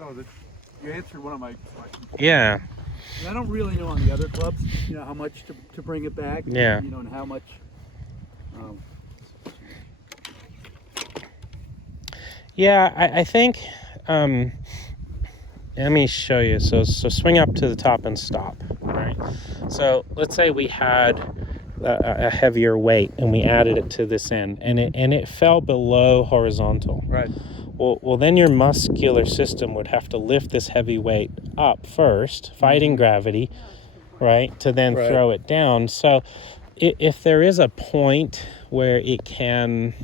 So you answered one of my questions. Yeah. And I don't really know on the other clubs, how much to bring it back. Yeah. And how much. Yeah, I think. Let me show you. So swing up to the top and stop. Right. So let's say we had a heavier weight and we added it to this end, and it fell below horizontal. Right. Well, then your muscular system would have to lift this heavy weight up first, fighting gravity, right, to then throw it down. So if there is a point where it can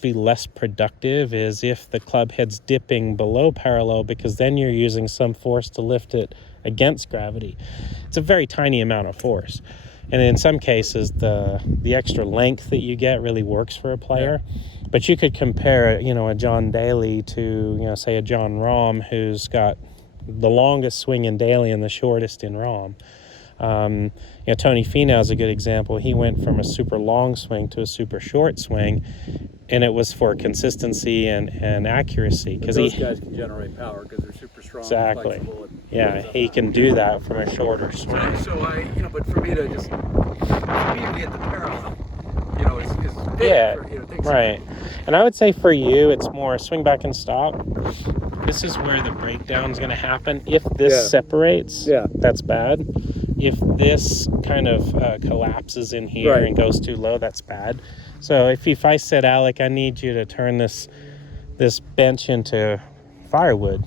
be less productive is if the club head's dipping below parallel, because then you're using some force to lift it against gravity. It's a very tiny amount of force. And in some cases, the extra length that you get really works for a player. Yeah. But you could compare, a John Daly to, say a John Rahm, who's got the longest swing in Daly and the shortest in Rahm. Tony Finau is a good example. He went from a super long swing to a super short swing, and it was for consistency and accuracy. Because those guys can generate power because they're super strong. Exactly. And flexible. Yeah, he can do that from a shorter swing. So but for me to get the parallel, is big. Yeah, takes right. And I would say for you, it's more swing back and stop. This is where the breakdown is going to happen. If this separates, that's bad. If this kind of collapses in here and goes too low, that's bad. So if I said, Alec, I need you to turn this bench into firewood,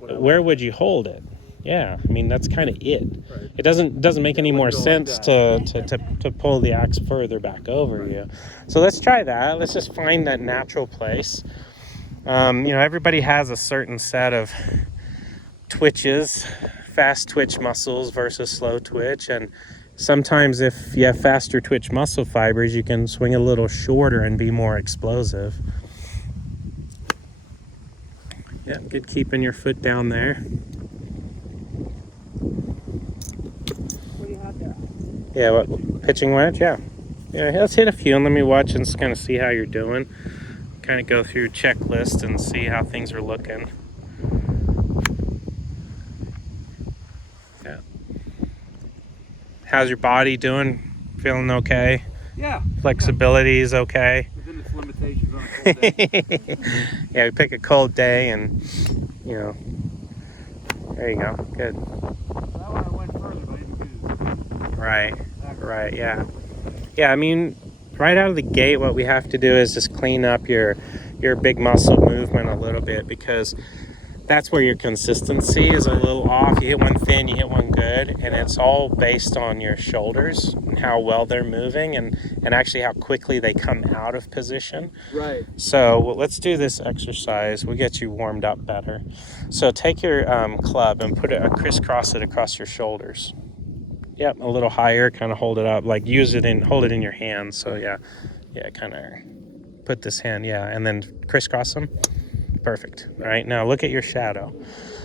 where would you hold it? Yeah, I mean, that's kind of it. Right. It doesn't make any more sense to pull the axe further back over you. So let's try that. Let's just find that natural place. Everybody has a certain set of twitches, fast twitch muscles versus slow twitch, and sometimes if you have faster twitch muscle fibers, you can swing a little shorter and be more explosive. Yeah, good keeping your foot down there. What do you have there? Yeah, what, pitching wedge? Yeah, let's hit a few and let me watch and kind of see how you're doing. Kind of go through checklist and see how things are looking. Yeah. How's your body doing? Feeling okay? Yeah. Flexibility is okay? Within its limitations on a cold day. Yeah, we pick a cold day and, there you go. Good. That one I went further, but I didn't do it. Right, yeah. Yeah, I mean, right out of the gate, what we have to do is just clean up your big muscle movement a little bit, because that's where your consistency is a little off. You hit one thin, you hit one good, and it's all based on your shoulders and how well they're moving and actually how quickly they come out of position. Right. So let's do this exercise. We'll get you warmed up better. So take your club and crisscross it across your shoulders. Yep, a little higher, kind of hold it up, like hold it in your hand. So yeah, kind of put this hand, and then crisscross them. Perfect. All right, now look at your shadow.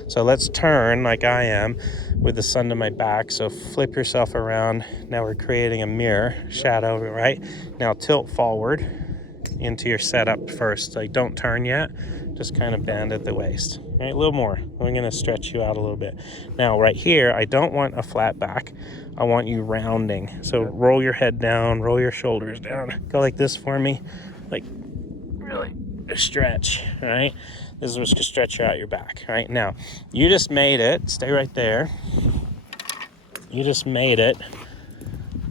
So let's turn like I am with the sun to my back. So flip yourself around. Now we're creating a mirror shadow, right? Now tilt forward into your setup first. Like don't turn yet, just kind of bend at the waist. All right, a little more. I'm gonna stretch you out a little bit. Now right here, I don't want a flat back. I want you rounding. So roll your head down, roll your shoulders down. Go like this for me. Like really stretch, all right? This is what's gonna stretch out your back, all right? Now, you just made it, stay right there. You just made it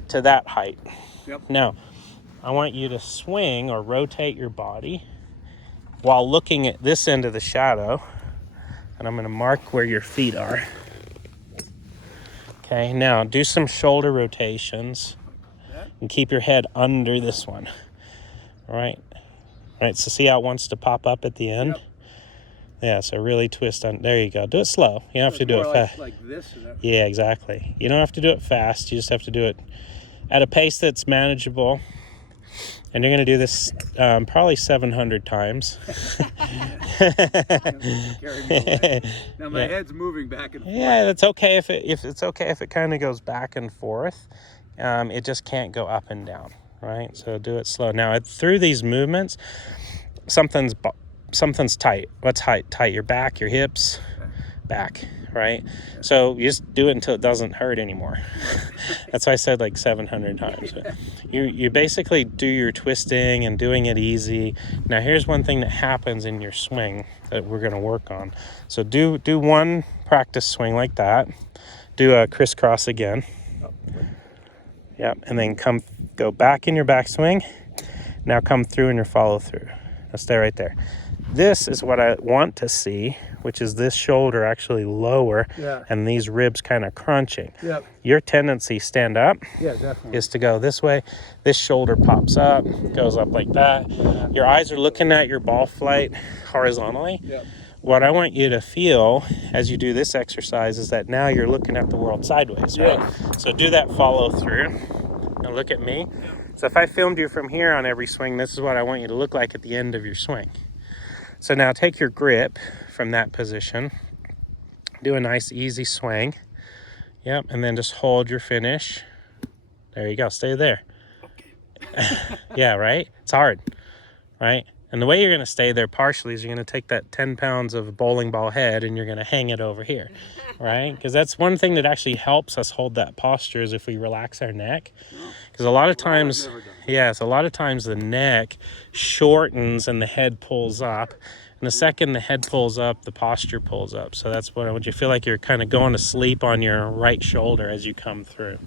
to that height. Yep. Now, I want you to swing or rotate your body while looking at this end of the shadow, and I'm gonna mark where your feet are. Okay, now do some shoulder rotations and keep your head under this one, all right? All right, so see how it wants to pop up at the end? Yep. Yeah, so really twist on. There you go. Do it slow. You don't have to do it fast. Like this? Yeah, exactly. You don't have to do it fast. You just have to do it at a pace that's manageable. And you're going to do this probably 700 times. Now my head's moving back and forth. Yeah, that's okay if it kind of goes back and forth. It just can't go up and down. Right, so do it slow. Now through these movements, something's something's tight. What's tight? Your back, your hips, back, right? So you just do it until it doesn't hurt anymore. That's why I said like 700 times. But you basically do your twisting and doing it easy. Now here's one thing that happens in your swing that we're going to work on. So do one practice swing like that. Do a crisscross again. Yep, and then go back in your backswing. Now come through in your follow through. Now stay right there. This is what I want to see, which is this shoulder actually lower and these ribs kind of crunching. Yep. Your tendency, stand up, Definitely. is to go this way. This shoulder pops up, goes up like that. Your eyes are looking at your ball flight horizontally. Yep. What I want you to feel as you do this exercise is that now you're looking at the world sideways, right? So do that follow through. Now look at me. So if I filmed you from here on every swing, this is what I want you to look like at the end of your swing. So now take your grip from that position. Do a nice easy swing. Yep, and then just hold your finish. There you go, stay there. Okay. Yeah, right? It's hard, right? And the way you're gonna stay there partially is you're gonna take that 10 pounds of bowling ball head and you're gonna hang it over here, right? Because that's one thing that actually helps us hold that posture is if we relax our neck. Because a lot of times, a lot of times the neck shortens and the head pulls up. And the second the head pulls up, the posture pulls up. So that's what I want you to feel like you're kind of going to sleep on your right shoulder as you come through.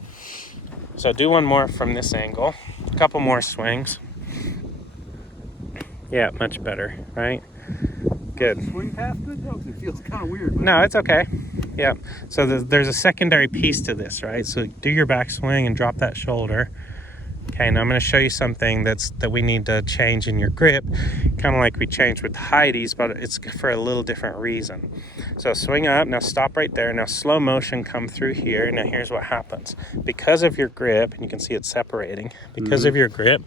So do one more from this angle, a couple more swings. Yeah, much better, right? Good. Swing path good though, 'cause it feels kind of weird. No, it's okay. Yeah. So there's a secondary piece to this, right? So do your backswing and drop that shoulder. Okay, now I'm going to show you something that we need to change in your grip, kind of like we changed with Heidi's, but it's for a little different reason. So swing up, now stop right there. Now slow motion come through here. Now here's what happens. Because of your grip, and you can see it separating, because of your grip,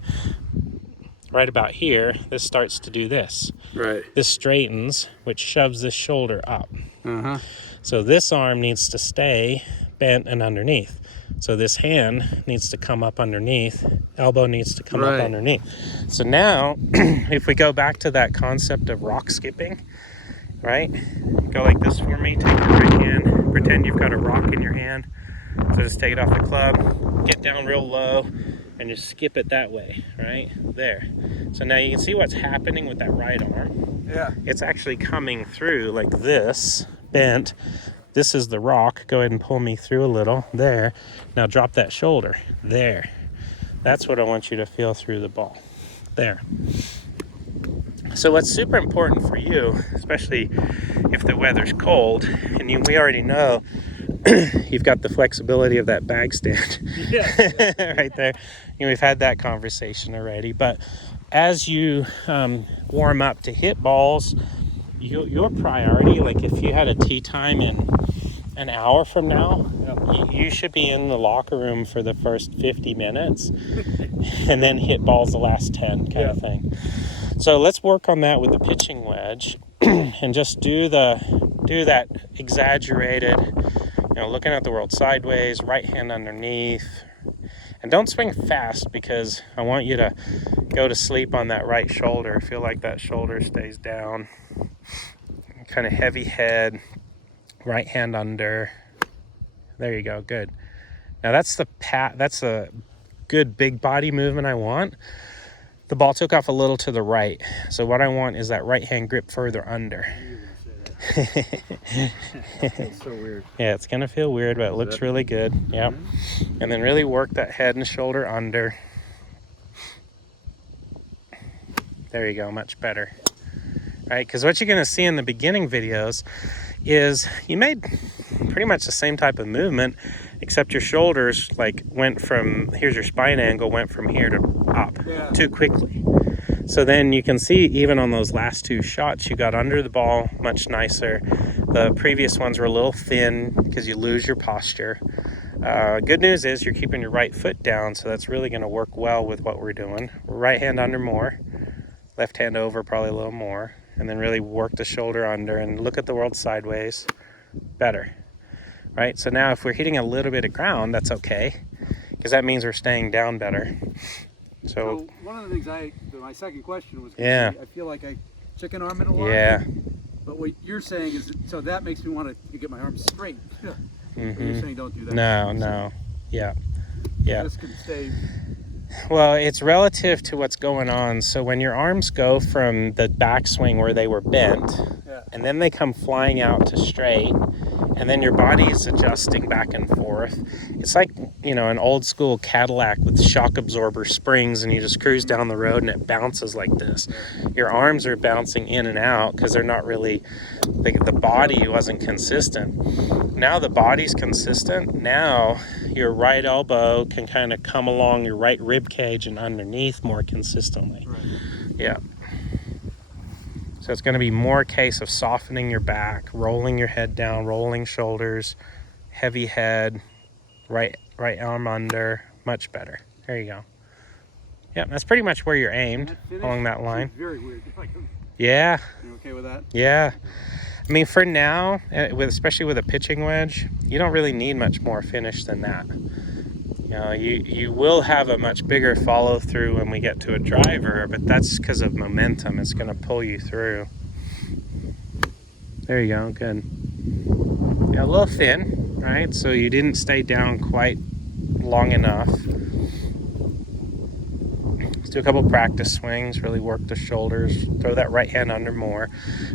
right about here, this starts to do this. Right. This straightens, which shoves this shoulder up. Uh-huh. So this arm needs to stay bent and underneath. So this hand needs to come up underneath, elbow needs to come up underneath. So now, if we go back to that concept of rock skipping, right? Go like this for me, take your right hand, pretend you've got a rock in your hand. So just take it off the club, get down real low, and just skip it that way, right? There. So now you can see what's happening with that right arm. Yeah. It's actually coming through like this, bent. This is the rock. Go ahead and pull me through a little. There. Now drop that shoulder. There. That's what I want you to feel through the ball. There. So what's super important for you, especially if the weather's cold, and we already know you've got the flexibility of that bag stand right there. We've had that conversation already. But as you warm up to hit balls, your priority, like if you had a tee time in an hour from now, you should be in the locker room for the first 50 minutes and then hit balls the last 10 kind of thing. So let's work on that with the pitching wedge and just do that exaggerated, looking at the world sideways, right hand underneath. And don't swing fast because I want you to go to sleep on that right shoulder. Feel like that shoulder stays down. Kind of heavy head, right hand under. There you go, good. Now that's a good big body movement I want. The ball took off a little to the right. So what I want is that right hand grip further under. It's so weird. Yeah, it's gonna feel weird, but it looks really good. Yep. And then really work that head and shoulder under. There you go, much better. Right, because what you're gonna see in the beginning videos is you made pretty much the same type of movement, except your shoulders went from, here's your spine angle, went from here to up too quickly. So then you can see even on those last two shots, you got under the ball much nicer. The previous ones were a little thin because you lose your posture. Good news is you're keeping your right foot down, so that's really going to work well with what we're doing. Right hand under more, left hand over probably a little more, and then really work the shoulder under and look at the world sideways. Better, right? So now if we're hitting a little bit of ground, that's okay, because that means we're staying down better. So one of the things my second question was, yeah, I feel like chicken arm it a lot. Yeah. But what you're saying is, so that makes me want to get my arms straight. But you're saying don't do that. No. Yeah. Yeah. This can stay. Well, it's relative to what's going on. So when your arms go from the backswing where they were bent, and then they come flying out to straight, and then your body is adjusting back and forth. It's like, you know, an old school Cadillac with shock absorber springs, and you just cruise down the road and it bounces like this. Your arms are bouncing in and out because they're not really, the body wasn't consistent. Now the body's consistent. Now your right elbow can kind of come along your right rib cage and underneath more consistently. Right. Yeah. So it's going to be more a case of softening your back, rolling your head down, rolling shoulders, heavy head, right arm under, much better. There you go. Yeah, that's pretty much where you're aimed, along that line. Very weird. Yeah. You okay with that? Yeah. I mean, for now, especially with a pitching wedge, you don't really need much more finish than that. You know, you will have a much bigger follow through when we get to a driver, but that's because of momentum. It's going to pull you through. There you go. Good. Yeah, a little thin, right? So you didn't stay down quite long enough. Let's do a couple practice swings, really work the shoulders, throw that right hand under more.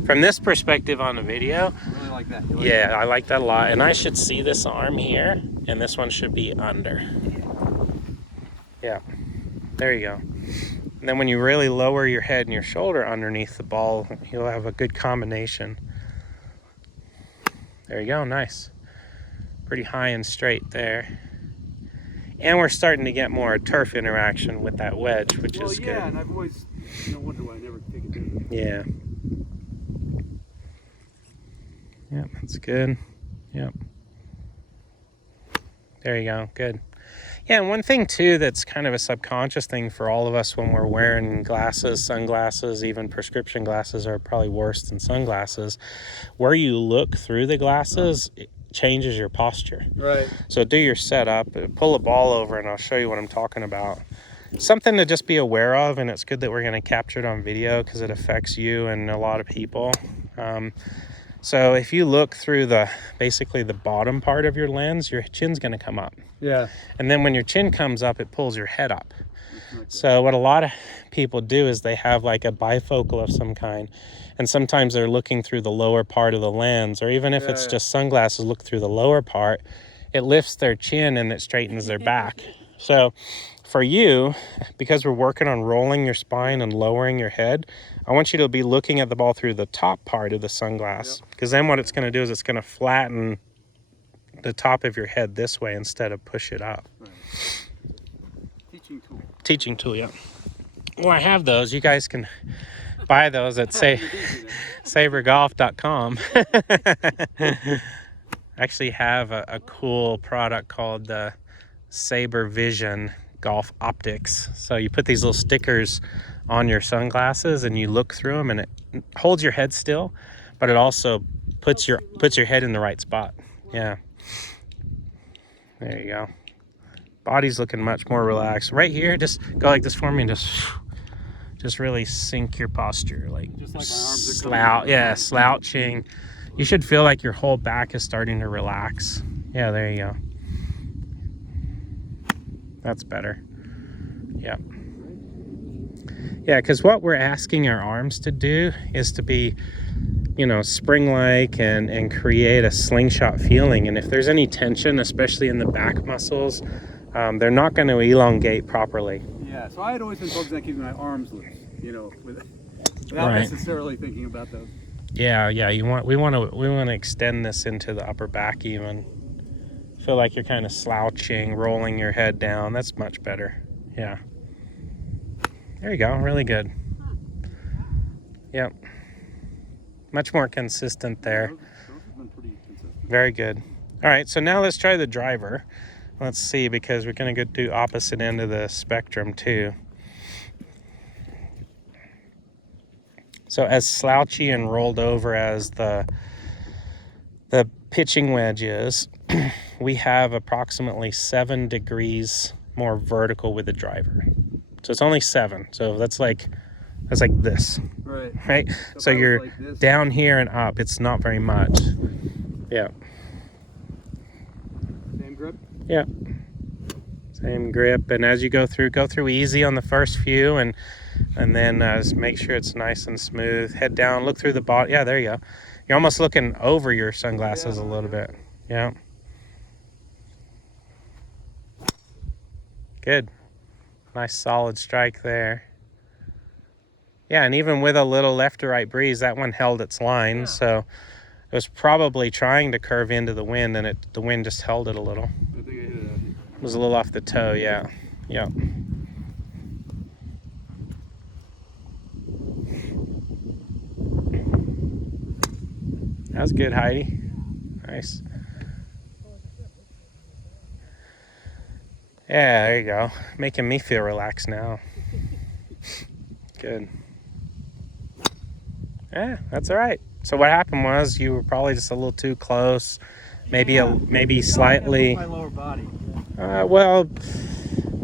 From this perspective on the video, I really like that. yeah, I like that a lot. And I should see this arm here, and this one should be under. Yeah, there you go. And then when you really lower your head and your shoulder underneath the ball, you'll have a good combination. There you go, nice. Pretty high and straight there. And we're starting to get more turf interaction with that wedge, which is good. Yeah, and I've always, no wonder why I never take it down. Yeah. Yep, that's good. Yep. There you go, good. Yeah, and one thing too that's kind of a subconscious thing for all of us when we're wearing glasses, sunglasses, even prescription glasses are probably worse than sunglasses. Where you look through the glasses, it changes your posture. Right. So do your setup, pull a ball over, and I'll show you what I'm talking about. Something to just be aware of, and it's good that we're going to capture it on video because it affects you and a lot of people. So if you look through basically the bottom part of your lens, your chin's going to come up. Yeah. And then when your chin comes up, it pulls your head up. So what a lot of people do is they have like a bifocal of some kind, and sometimes they're looking through the lower part of the lens, or even if it's just sunglasses, look through the lower part. It lifts their chin and it straightens their back. So for you, because we're working on rolling your spine and lowering your head, I want you to be looking at the ball through the top part of the sunglass, because then what it's going to do is it's going to flatten the top of your head this way instead of push it up. Right. Teaching tool. Teaching tool, yeah. Well, I have those. You guys can buy those at sabergolf.com. I actually have a cool product called the Saber Vision Golf Optics. So you put these little stickers on your sunglasses and you look through them, and it holds your head still, but it also puts your head in the right spot. Yeah. There you go. Body's looking much more relaxed. Right here, just go like this for me and just really sink your posture, like just like my arms are slouching. You should feel like your whole back is starting to relax. Yeah, there you go. That's better. Yep. Yeah, because what we're asking our arms to do is to be, spring-like and create a slingshot feeling. And if there's any tension, especially in the back muscles, they're not going to elongate properly. Yeah, so I had always been focused on keeping my arms loose, without necessarily thinking about those. Yeah. We want to extend this into the upper back even. Feel like you're kind of slouching, rolling your head down. That's much better. Yeah. There you go. Really good. Yep. Much more consistent there. Those have been pretty consistent. Very good. All right, so now let's try the driver. Let's see, because we're going to go do opposite end of the spectrum too. So as slouchy and rolled over as the pitching wedge is, we have approximately 7 degrees more vertical with the driver. So it's only 7. So that's like It's like this, Right. right? So if I was you're like this, down here and up. It's not very much. Yeah. Same grip. Yeah. Same grip, and as you go through easy on the first few, and then just make sure it's nice and smooth. Head down, look through the bottom. Yeah, there you go. You're almost looking over your sunglasses a little bit. Yeah. Good. Nice solid strike there. Yeah, and even with a little left to right breeze, that one held its line. Yeah. So it was probably trying to curve into the wind, and the wind just held it a little. I think I hit it. It was a little off the toe, yeah. Yeah. That was good, Heidi. Nice. Yeah, there you go. Making me feel relaxed now. Good. Yeah, that's all right. So what happened was you were probably just a little too close, maybe slightly. My lower body. Well,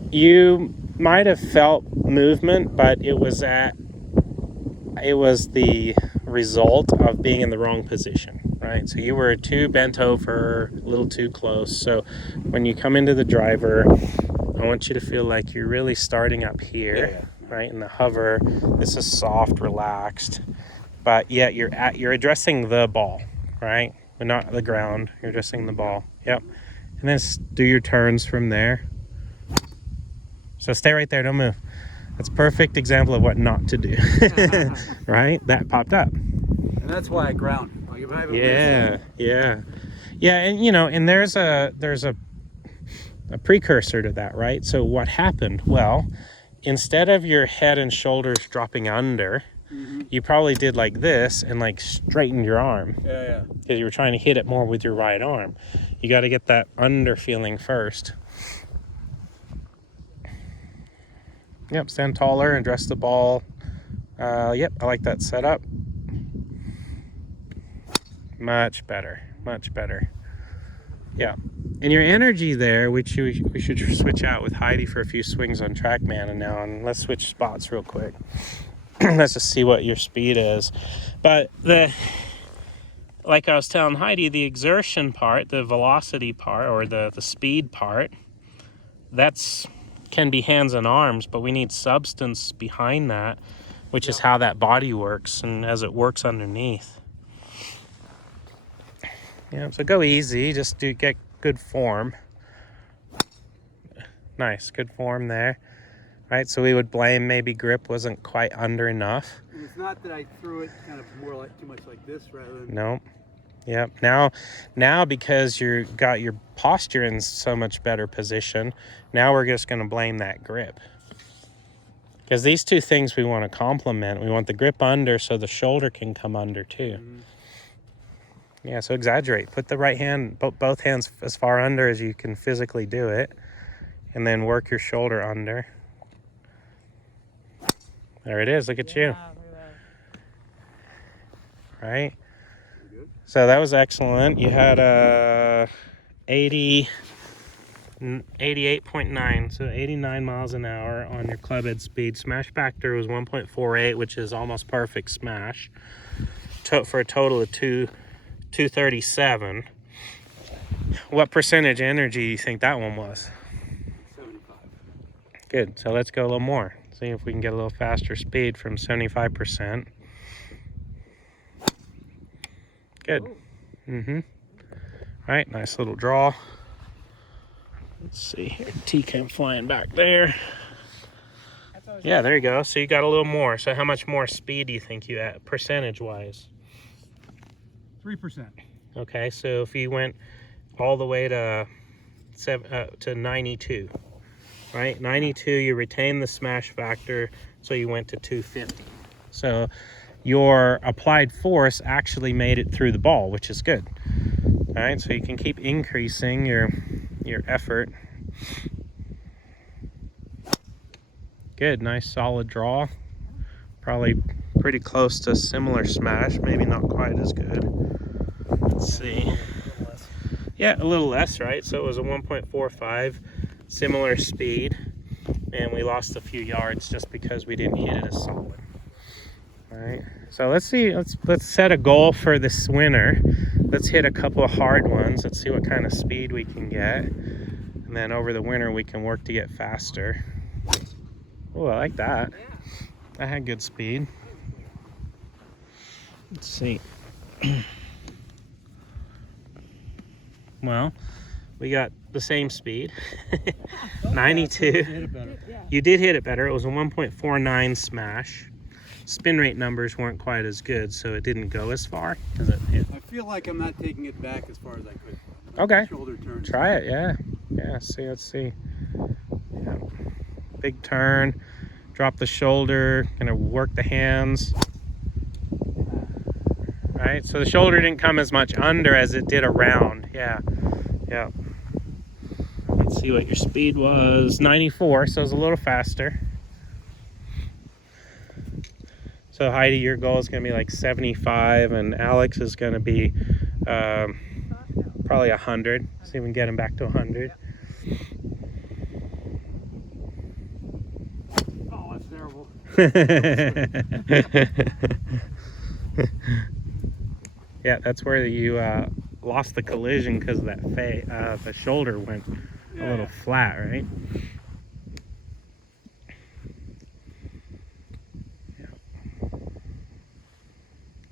you might have felt movement, but it was the result of being in the wrong position, right? So you were too bent over, a little too close. So when you come into the driver, I want you to feel like you're really starting up here, right? In the hover, this is soft, relaxed, but yet you're addressing the ball, right? But not the ground. You're addressing the ball. Yep. And then do your turns from there. So stay right there, don't move. That's a perfect example of what not to do. Right? That popped up. And that's why I ground. Like if I have Yeah, and there's a precursor to that, right? So what happened? Well, instead of your head and shoulders dropping under, you probably did like this and like straightened your arm. Yeah. Because you were trying to hit it more with your right arm. You got to get that under feeling first. Yep, stand taller and address the ball. Yep, I like that setup. Much better, much better. Yeah, and your energy there, which we should switch out with Heidi for a few swings on TrackMan and now, and let's switch spots real quick. Let's just see what your speed is. But like I was telling Heidi, the exertion part, the velocity part, or the speed part, can be hands and arms, but we need substance behind that, which is how that body works and as it works underneath. Yeah, so go easy, just get good form. Nice, good form there. Right, so we would blame maybe grip wasn't quite under enough. And it's not that I threw it kind of more like too much like this rather than... No. Yep. Now because you got your posture in so much better position, now we're just going to blame that grip. Because these two things we want to complement. We want the grip under so the shoulder can come under too. Yeah, so exaggerate. Put the right hand, both hands as far under as you can physically do it. And then work your shoulder under. There it is. Look at you. Look at that. Right? So that was excellent. You had a 88.9, so 89 miles an hour on your club head speed. Smash factor was 1.48, which is almost perfect smash, for a total of 237. What percentage energy do you think that one was? 75. Good. So let's go a little more. See if we can get a little faster speed from 75%. Good. All right, nice little draw. Let's see here. T-cam flying back there. Yeah, there you go. So you got a little more. So how much more speed do you think you had, percentage-wise? 3%. Okay, so if you went all the way to 92, right? 92, you retained the smash factor, so you went to 250. So your applied force actually made it through the ball, which is good. All right, so you can keep increasing your effort. Good, nice solid draw. Probably pretty close to similar smash, maybe not quite as good. Let's see. Yeah, a little less, right? So it was a 1.45, similar speed, and we lost a few yards just because we didn't hit it as solid. All right. So let's see. Let's set a goal for this winter. Let's hit a couple of hard ones. Let's see what kind of speed we can get, and then over the winter we can work to get faster. Oh, I like that. I had good speed. Let's see. Well, we got the same speed. 92. You did hit it better. It was a 1.49 smash. Spin rate numbers weren't quite as good, so it didn't go as far as it hit. I feel like I'm not taking it back as far as I could. Okay. Shoulder turns. Try it, yeah. Yeah, see, let's see. Yeah. Big turn. Drop the shoulder. Gonna work the hands. Right, so the shoulder didn't come as much under as it did around. Yeah. Yeah. Let's see what your speed was. 94, so it was a little faster. So Heidi, your goal is going to be like 75, and Alex is going to be probably 100. See if we can get him back to 100. Oh, that's terrible. Yeah, that's where you lost the collision because of that the shoulder went a little flat, right?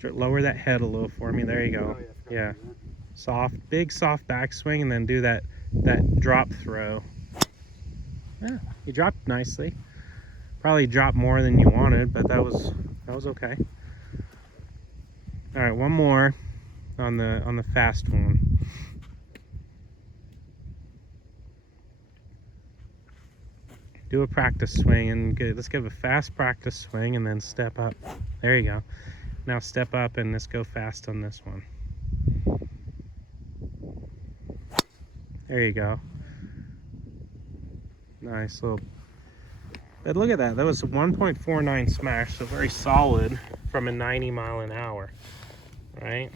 Lower that head a little for me. There you go. Yeah. Soft, big soft backswing, and then do that drop throw. Yeah, you dropped nicely. Probably dropped more than you wanted, but that was okay. All right, one more on the fast one. Do a practice swing and let's give a fast practice swing and then step up. There you go. Now step up and let's go fast on this one. There you go. Nice little. But look at that. That was a 1.49 smash, so very solid from a 90 mile an hour. Right?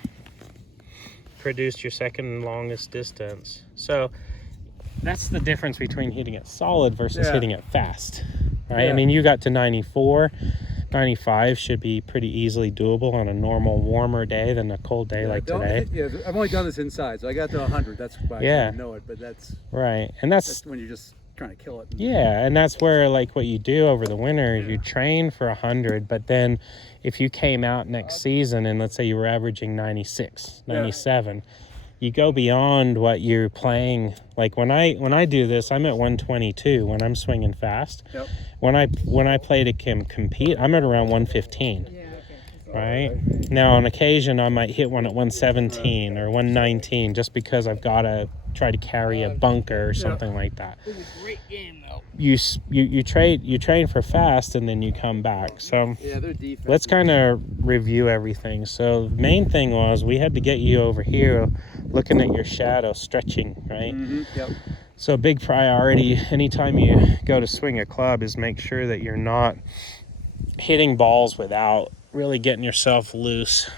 Produced your second longest distance. So that's the difference between hitting it solid versus hitting it fast. Right? I mean, you got to 94. 95 should be pretty easily doable on a normal warmer day than a cold day like today. Yeah, I've only done this inside, so I got to 100. That's why I didn't know it, but that's right. And that's when you're just trying to kill it. Yeah, and that's where like what you do over the winter is you train for 100, but then if you came out next season and let's say you were averaging 96, 97, you go beyond what you're playing. Like when I do this, I'm at 122 when I'm swinging fast. Yep. When I play to compete, I'm at around 115. Yeah, okay. Right? Now on occasion I might hit one at 117 or 119 just because I've got to try to carry a bunker or something like that. It was a great game though. You train for fast and then you come back. So yeah, their defense. Let's kind of review everything. So the main thing was we had to get you over here looking at your shadow stretching, right? Mm-hmm. Yep. So a big priority anytime you go to swing a club is make sure that you're not hitting balls without really getting yourself loose.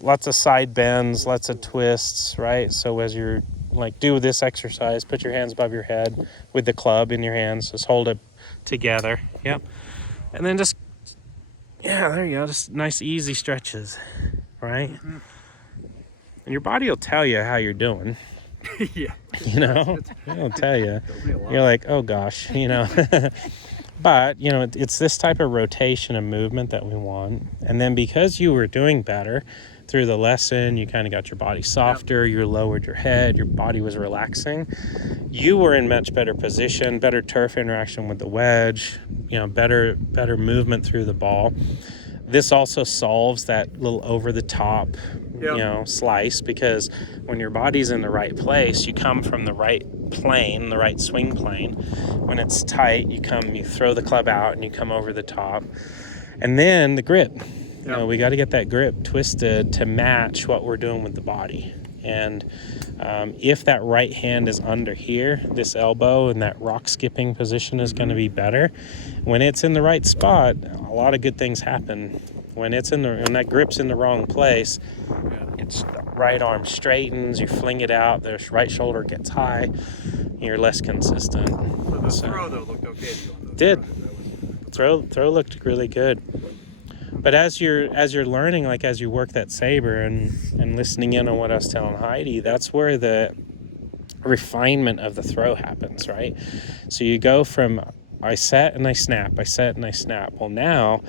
Lots of side bends, lots of twists, right? So as you're like do this exercise, put your hands above your head with the club in your hands, just hold it together. Yep. And then just there you go, just nice easy stretches, right? Mm-hmm. And your body will tell you how you're doing. Yeah. You know, it'll tell you. You're like, oh gosh, you know. But, you know, it's this type of rotation and movement that we want. And then because you were doing better through the lesson, you kind of got your body softer, you lowered your head, your body was relaxing. You were in much better position, better turf interaction with the wedge, you know, better movement through the ball. This also solves that little over the top, you know, slice, because when your body's in the right place, you come from the right plane, the right swing plane. When it's tight, you throw the club out and you come over the top. And then the grip. You know, we got to get that grip twisted to match what we're doing with the body. And if that right hand is under here, this elbow and that rock skipping position is going to be better. When it's in the right spot, a lot of good things happen. When that grip's in the wrong place, it's the right arm straightens, you fling it out, the right shoulder gets high, you're less consistent. So the throw though looked okay. Throw looked really good. But as you're learning, like as you work that Saber and listening in on what I was telling Heidi, that's where the refinement of the throw happens, right? So you go from I set and I snap, I set and I snap. Well, now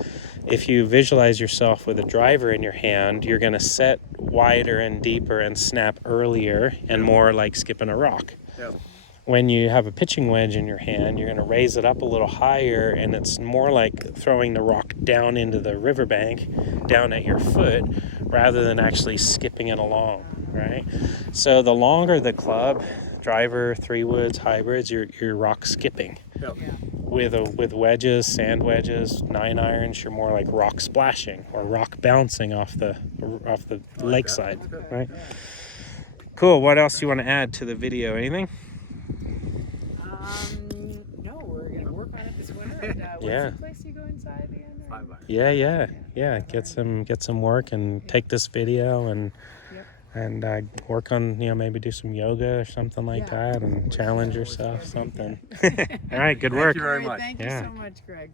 if you visualize yourself with a driver in your hand, you're going to set wider and deeper and snap earlier and more like skipping a rock. Yep. When you have a pitching wedge in your hand, you're going to raise it up a little higher, and it's more like throwing the rock down into the riverbank, down at your foot, rather than actually skipping it along, right? So the longer the club, driver, 3-woods, hybrids, you're rock skipping. Yep. Yeah. With wedges, sand wedges, 9-irons, you're more like rock splashing or rock bouncing off the lakeside, right? Cool. What else do you want to add to the video? Anything? No, we're gonna work on it this winter. And, Yeah. What's the place you go inside again? 5 iron. Yeah. Get some work and take this video and work on, maybe do some yoga or something like that and challenge yourself, something. All right, good work. Thank you very much. Thank you so much, Craig.